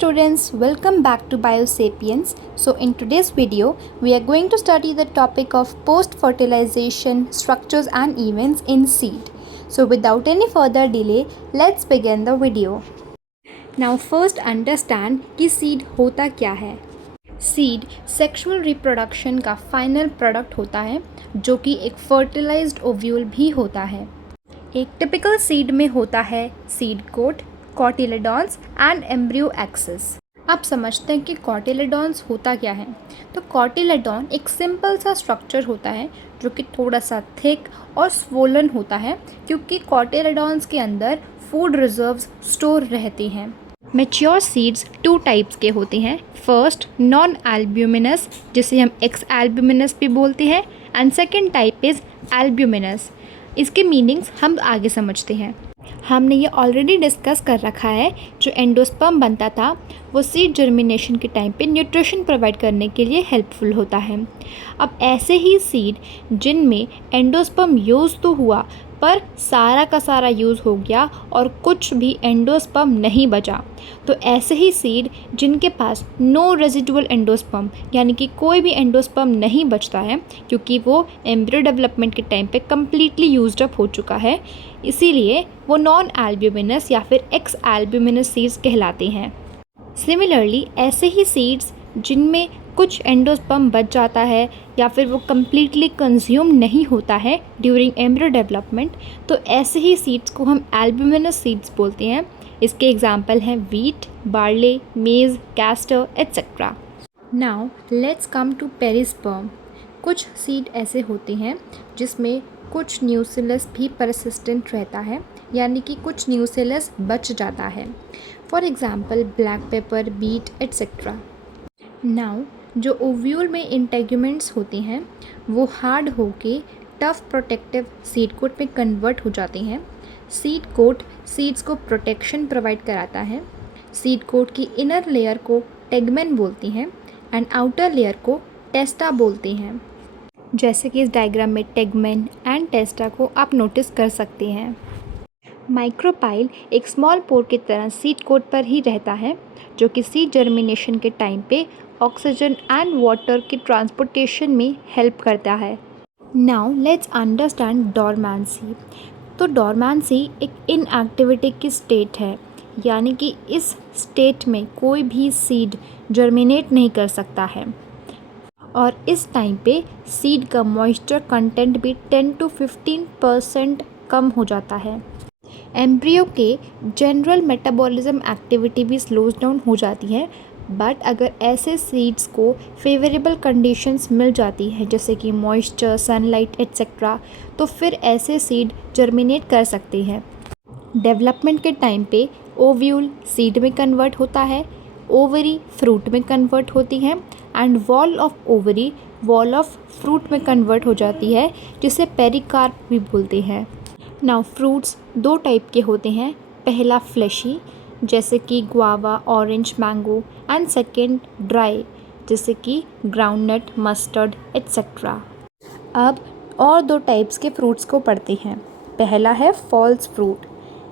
students, welcome back to Biosapiens. So in today's video, we are going to study the topic of post-fertilization structures and events in seed. So without any further delay, let's begin the video. Now first understand कि seed होता क्या है. Seed sexual reproduction का final product होता है जो कि एक फर्टिलाइज्ड ओव्यूल भी होता है. एक टिपिकल सीड में होता है seed coat, cotyledons and embryo axis. अब समझते हैं कि कॉटिलेडॉन्स होता क्या है. तो कॉटिलेडॉन एक सिंपल सा स्ट्रक्चर होता है जो कि थोड़ा सा थिक और स्वोलन होता है क्योंकि कॉटिलेडॉन्स के अंदर फूड रिजर्व्स स्टोर रहते हैं. मैच्योर सीड्स टू टाइप्स के होते हैं. फर्स्ट नॉन एल्ब्यूमिनस जिसे हम एक्स एल्ब्यूमिनस भी बोलते हैं and second type is albuminous. इसके मीनिंग्स हम आगे समझते हैं. हमने ये ऑलरेडी डिस्कस कर रखा है. जो एंडोस्पर्म बनता था वो सीड जर्मिनेशन के टाइम पे न्यूट्रिशन प्रोवाइड करने के लिए हेल्पफुल होता है. अब ऐसे ही सीड जिनमें एंडोस्पर्म यूज़ तो हुआ पर सारा का सारा यूज़ हो गया और कुछ भी एंडोस्पर्म नहीं बचा, तो ऐसे ही सीड जिनके पास नो रेजिडुअल एंडोस्पर्म यानी कि कोई भी एंडोस्पर्म नहीं बचता है क्योंकि वो एम्ब्रियो डेवलपमेंट के टाइम पे कम्प्लीटली यूज्ड अप हो चुका है, इसीलिए वो नॉन एल्ब्यूमिनस या फिर एक्स एल्ब्यूमिनस सीड्स कहलाते हैं. सिमिलरली ऐसे ही सीड्स जिनमें कुछ एंडोस्पर्म बच जाता है या फिर वो कम्प्लीटली कंज्यूम नहीं होता है ड्यूरिंग एम्ब्रियो डेवलपमेंट, तो ऐसे ही सीड्स को हम एल्ब्यूमिनस सीड्स बोलते हैं. इसके एग्जांपल हैं wheat, barley, maize, castor etcetera. Now let's come to perisperm. कुछ सीड ऐसे होते हैं जिसमें कुछ न्यूसिलस भी परसिस्टेंट रहता है यानी कि कुछ न्यूसिलस बच जाता है. For example black pepper, beet etcetera. Now जो ओव्यूल में इंटेगुमेंट्स होते हैं वो हार्ड होके टफ प्रोटेक्टिव सीड कोट में कन्वर्ट हो जाते हैं. सीड कोट सीड्स को प्रोटेक्शन प्रोवाइड कराता है. सीड कोट की इनर लेयर को टेगमेन बोलते हैं एंड आउटर लेयर को टेस्टा बोलते हैं. जैसे कि इस डायग्राम में टेगमेन एंड टेस्टा को आप नोटिस कर सकते हैं. माइक्रोपाइल एक स्मॉल पोर की तरह सीड कोट पर ही रहता है जो कि सीड जर्मिनेशन के टाइम पे ऑक्सीजन एंड वाटर की ट्रांसपोर्टेशन में हेल्प करता है. Now let's understand dormancy. तो डॉर्मेंसी एक इनएक्टिविटी की स्टेट है यानी कि इस स्टेट में कोई भी सीड जर्मिनेट नहीं कर सकता है और इस टाइम पे सीड का मॉइस्चर कंटेंट भी 10 to 15% कम हो जाता है. एम्ब्रियो के जनरल मेटाबॉलिज्म एक्टिविटी भी स्लोज डाउन हो जाती है. बट अगर ऐसे सीड्स को फेवरेबल कंडीशंस मिल जाती है जैसे कि मॉइस्चर, सनलाइट एट्सेट्रा, तो फिर ऐसे सीड जर्मिनेट कर सकते हैं. डेवलपमेंट के टाइम पे ओव्यूल सीड में कन्वर्ट होता है, ओवरी फ्रूट में कन्वर्ट होती है and wall of ovary wall of fruit में कन्वर्ट हो जाती है जिसे पेरिकार्प भी बोलते हैं. नाउ फ्रूट्स दो टाइप के होते हैं. पहला फ्लैशी जैसे कि guava, orange, mango and second dry जैसे कि ग्राउंडनट, मस्टर्ड एट्सेट्रा. अब और दो टाइप्स के फ्रूट्स को पढ़ते हैं. पहला है फॉल्स फ्रूट.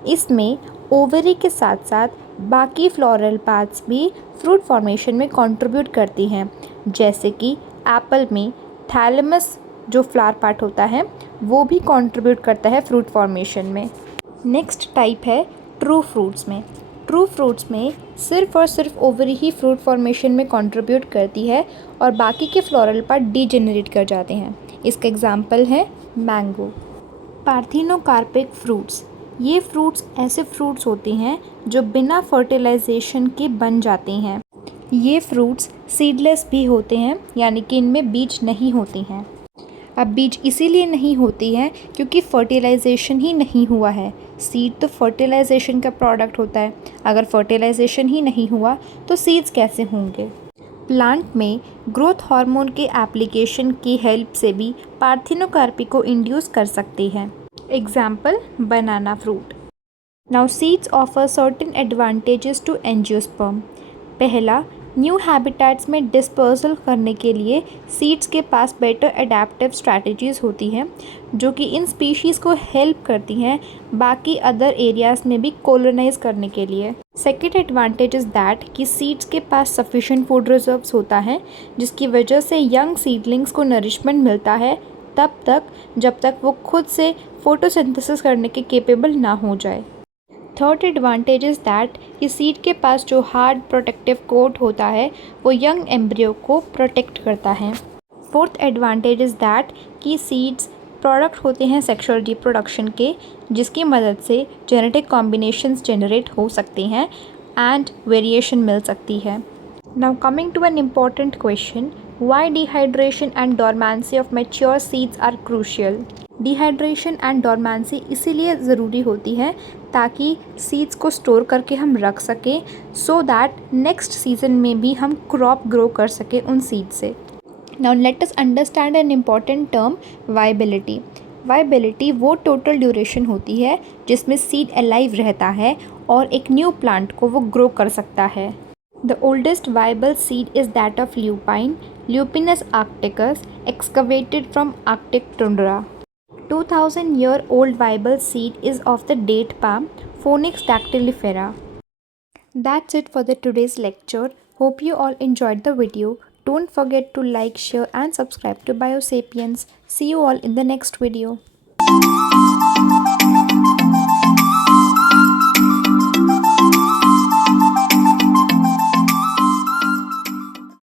इसमें ओवरी के साथ साथ बाकी फ्लोरल पार्ट्स भी फ्रूट फॉर्मेशन में कंट्रीब्यूट करती हैं जैसे कि एप्पल में थैलेमस जो फ्लावर पार्ट होता है वो भी कंट्रीब्यूट करता है फ्रूट फॉर्मेशन में. नेक्स्ट टाइप है ट्रू फ्रूट्स में. ट्रू फ्रूट्स में सिर्फ और सिर्फ ओवरी ही फ्रूट फॉर्मेशन में कंट्रीब्यूट करती है और बाकी के फ्लोरल पार्ट डीजेनरेट कर जाते हैं. इसका एग्जांपल है मैंगो. Parthenocarpic fruits. ये फ्रूट्स ऐसे फ्रूट्स होते हैं जो बिना फर्टिलाइजेशन के बन जाते हैं. ये फ्रूट्स सीडलेस भी होते हैं यानी कि इनमें बीज नहीं होते हैं. अब बीज इसीलिए नहीं होती है क्योंकि फर्टिलाइजेशन ही नहीं हुआ है. सीड तो फर्टिलाइजेशन का प्रोडक्ट होता है. अगर फर्टिलाइजेशन ही नहीं हुआ तो सीड्स कैसे होंगे. प्लांट में ग्रोथ हार्मोन के एप्लीकेशन की हेल्प से भी पार्थिनोकार्पी को इंड्यूस कर सकते हैं. Example banana fruit. Now seeds offer certain advantages to angiosperm. पहला न्यू हैबिटेट्स में डिस्पर्सल करने के लिए सीड्स के पास बेटर एडेप्टिव स्ट्रैटेजीज़ होती हैं जो कि इन स्पीशीज़ को हेल्प करती हैं बाकी अदर एरियाज़ में भी कॉलोनाइज करने के लिए। सेकेंड एडवांटेज इज़ दैट कि सीड्स के पास सफिशेंट फूड रिजर्व्स होता है जिसकी वजह से यंग सीडलिंग्स को नरिशमेंट मिलता है तब तक जब तक वो खुद से फोटोसिंथेसिस करने के केपेबल ना हो जाए। थर्ड एडवांटेज इज़ दैट कि सीड के पास जो हार्ड प्रोटेक्टिव कोट होता है वो यंग एम्ब्रियो को प्रोटेक्ट करता है। फोर्थ एडवांटेज इज़ दैट कि सीड्स प्रोडक्ट होते हैं सेक्सुअल रिप्रोडक्शन के जिसकी मदद से जेनेटिक कॉम्बिनेशंस जनरेट हो सकते हैं एंड वेरिएशन मिल सकती है। Now coming to an important question, why dehydration and dormancy of mature seeds are crucial. Dehydration and dormancy इसीलिए ज़रूरी होती है ताकि सीड्स को स्टोर करके हम रख सकें सो दैट नेक्स्ट सीज़न में भी हम क्रॉप ग्रो कर सकें उन सीड से। Now let us understand an important term, viability. Viability वो टोटल ड्यूरेशन होती है जिसमें सीड अलाइव रहता है और एक न्यू प्लांट को वो ग्रो कर सकता है। The oldest viable seed is that of lupine, Lupinus arcticus, excavated from Arctic tundra. 2000-year-old viable seed is of the date palm, Phoenix dactylifera. That's it for the today's lecture. Hope you all enjoyed the video. Don't forget to like, share and subscribe to Biosapiens. See you all in the next video.